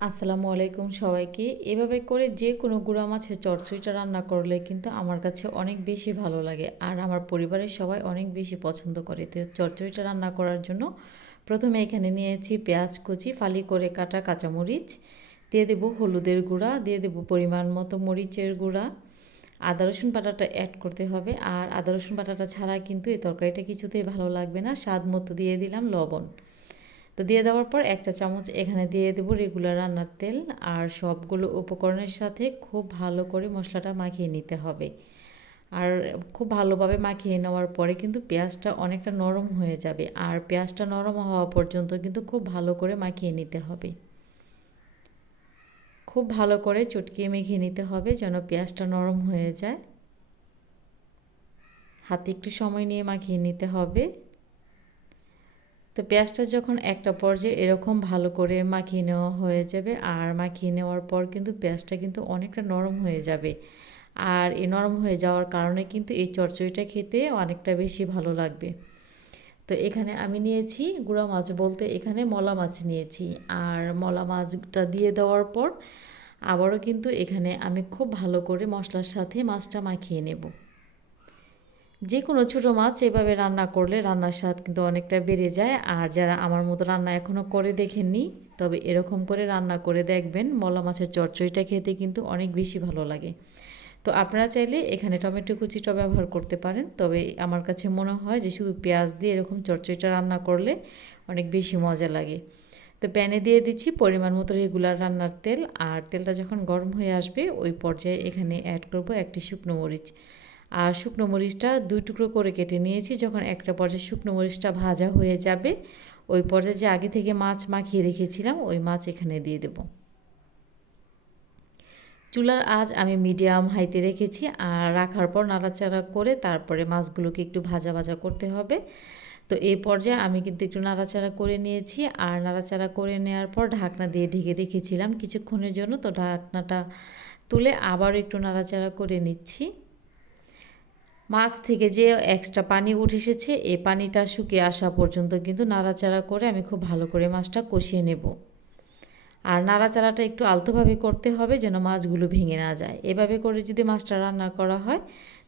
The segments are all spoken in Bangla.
আসসালামু আলাইকুম সবাইকে। এভাবে করে যে কোনো গুঁড়া মাছের চটচড়িটা রান্না করলে কিন্তু আমার কাছে অনেক বেশি ভালো লাগে আর আমার পরিবারের সবাই অনেক বেশি পছন্দ করে। তো চটচড়িটা রান্না করার জন্য প্রথমে এখানে নিয়েছি পেঁয়াজ কুচি, ফালি করে কাটা কাঁচামরিচ, দিয়ে দেবো হলুদের গুঁড়া, দিয়ে দেবো পরিমাণ মতো মরিচের গুঁড়া। আদা, রসুন বাটাটা অ্যাড করতে হবে আর আদা, রসুন বাটাটা ছাড়া কিন্তু এই তরকারিটা কিছুতেই ভালো লাগবে না। স্বাদ মতো দিয়ে দিলাম লবণ। তো দিয়ে দেওয়ার পর এক চা চামচ এখানে দিয়ে দেবো রেগুলার রান্নার তেল আর সবগুলো উপকরণের সাথে খুব ভালো করে মশলাটা মাখিয়ে নিতে হবে। আর খুব ভালোভাবে মাখিয়ে নেওয়ার পরে কিন্তু পেঁয়াজটা অনেকটা নরম হয়ে যাবে আর পেঁয়াজটা নরম হওয়া পর্যন্ত কিন্তু খুব ভালো করে মাখিয়ে নিতে হবে। খুব ভালো করে চটকিয়ে মেখে নিতে হবে যেন পেঁয়াজটা নরম হয়ে যায়। হাতে একটু সময় নিয়ে মাখিয়ে নিতে হবে। তো পেঁয়াজটা যখন একটা পর্যায়ে এরকম ভালো করে মাখিয়ে নেওয়া হয়ে যাবে, আর মাখিয়ে নেওয়ার পর কিন্তু পেঁয়াজটা কিন্তু অনেকটা নরম হয়ে যাবে। আর এই নরম হয়ে যাওয়ার কারণে কিন্তু এই চচ্চড়িটা খেতে অনেকটা বেশি ভালো লাগবে। তো এখানে আমি নিয়েছি গুঁড়া মাছ বলতে এখানে মলা মাছ নিয়েছি, আর মলা মাছটা দিয়ে দেওয়ার পর আবারও কিন্তু এখানে আমি খুব ভালো করে মশলার সাথে মাছটা মাখিয়ে নেব। যে কোনো ছোটো মাছ এভাবে রান্না করলে রান্নার স্বাদ কিন্তু অনেকটা বেড়ে যায়। আর যারা আমার মতো রান্না এখনও করে দেখেননি, তবে এরকম করে রান্না করে দেখবেন, মলা মাছের চচ্চড়িটা খেতে কিন্তু অনেক বেশি ভালো লাগে। তো আপনারা চাইলে এখানে টমেটো কুচিটা ব্যবহার করতে পারেন, তবে আমার কাছে মনে হয় যে শুধু পেঁয়াজ দিয়ে এরকম চচ্চড়িটা রান্না করলে অনেক বেশি মজা লাগে। তো প্যানে দিয়ে দিচ্ছি পরিমাণ মতো রেগুলার রান্নার তেল, আর তেলটা যখন গরম হয়ে আসবে, ওই পর্যায়ে এখানে অ্যাড করব একটি শুকনো মরিচ। আর শুকনো মরিচটা দুই টুকরো করে কেটে নিয়েছি। যখন একটা পর্যায়ে শুকনো মরিচটা ভাজা হয়ে যাবে, ওই পর্যায়ে যে আগে থেকে মাছ মাখিয়ে রেখেছিলাম, ওই মাছ এখানে দিয়ে দেব। চুলার আজ আমি মিডিয়াম হাইতে রেখেছি আর রাখার পর নাড়াচাড়া করে তারপরে মাছগুলোকে একটু ভাজা ভাজা করতে হবে। তো এই পর্যায়ে আমি কিন্তু একটু নাড়াচাড়া করে নিয়েছি আর নাড়াচাড়া করে নেওয়ার পর ঢাকনা দিয়ে ঢেকে রেখেছিলাম কিছুক্ষণের জন্য। তো ঢাকনাটা তুলে আবার একটু নাড়াচাড়া করে নিচ্ছি। মাছ থেকে যে এক্সট্রা পানি উঠে এসেছে এই পানিটা শুকিয়ে আসা পর্যন্ত কিন্তু নাড়াচাড়া করে আমি খুব ভালো করে মাছটা কষিয়ে নেব। আর নাড়াচাড়াটা একটু আলতোভাবে করতে হবে যেন মাছগুলো ভেঙে না যায়। এভাবে করে যদি মাছটা রান্না করা হয়,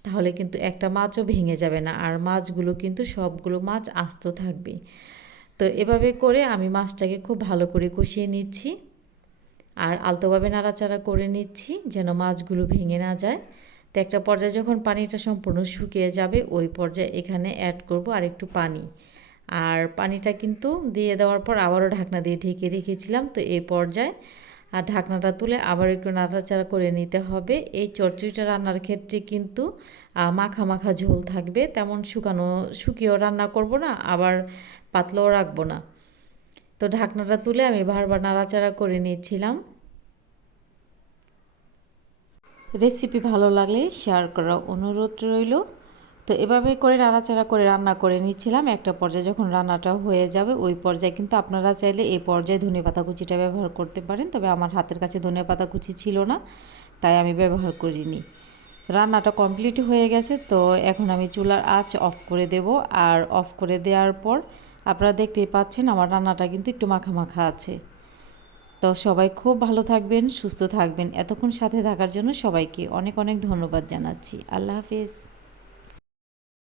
তাহলে কিন্তু একটা মাছও ভেঙে যাবে না, আর মাছগুলো কিন্তু সবগুলো মাছ আস্ত থাকবে। তো এভাবে করে আমি মাছটাকে খুব ভালো করে কষিয়ে নিচ্ছি। আর আলতোভাবে নাড়াচাড়া করে নিচ্ছি যেন মাছগুলো ভেঙে না যায়। তো একটা পর্যায়ে যখন পানিটা সম্পূর্ণ শুকিয়ে যাবে, ওই পর্যায়ে এখানে অ্যাড করব আর একটু পানি। আর পানিটা কিন্তু দিয়ে দেওয়ার পর আবারও ঢাকনা দিয়ে ঢেকে রেখেছিলাম, তো এই পর্যায়ে আর ঢাকনাটা তুলে আবার একটু নাড়াচাড়া করে নিতে হবে। এই চচ্চড়িটা রান্নার ক্ষেত্রে কিন্তু মাখা মাখা ঝোল থাকবে, তেমন শুকানো, শুকিয়েও রান্না করব না, আবার পাতলাও রাখব না। তো ঢাকনাটা তুলে আমি বারবার নাড়াচাড়া করে নিয়েছিলাম রেসিপি ভালো লাগলে শেয়ার করার অনুরোধ রইল। তো এভাবে করে নাড়াচাড়া করে রান্না করে নিচ্ছিলাম। একটা পর্যায়ে যখন রান্নাটা হয়ে যাবে, ওই পর্যায়ে কিন্তু আপনারা চাইলে এই পর্যায়ে ধনে পাতা কুচিটা ব্যবহার করতে পারেন। তবে আমার হাতের কাছে ধনে পাতা কুচি ছিল না, তাই আমি ব্যবহার করিনি। রান্নাটা কমপ্লিট হয়ে গেছে, তো এখন আমি চুলার আঁচ অফ করে দেব। আর অফ করে দেওয়ার পর আপনারা দেখতেই পাচ্ছেন আমার রান্নাটা কিন্তু একটু মাখা মাখা আছে। তো সবাই খুব ভালো থাকবেন, সুস্থ থাকবেন। এতক্ষণ সাথে থাকার জন্য সবাইকে অনেক অনেক ধন্যবাদ জানাচ্ছি। আল্লাহ হাফিজ।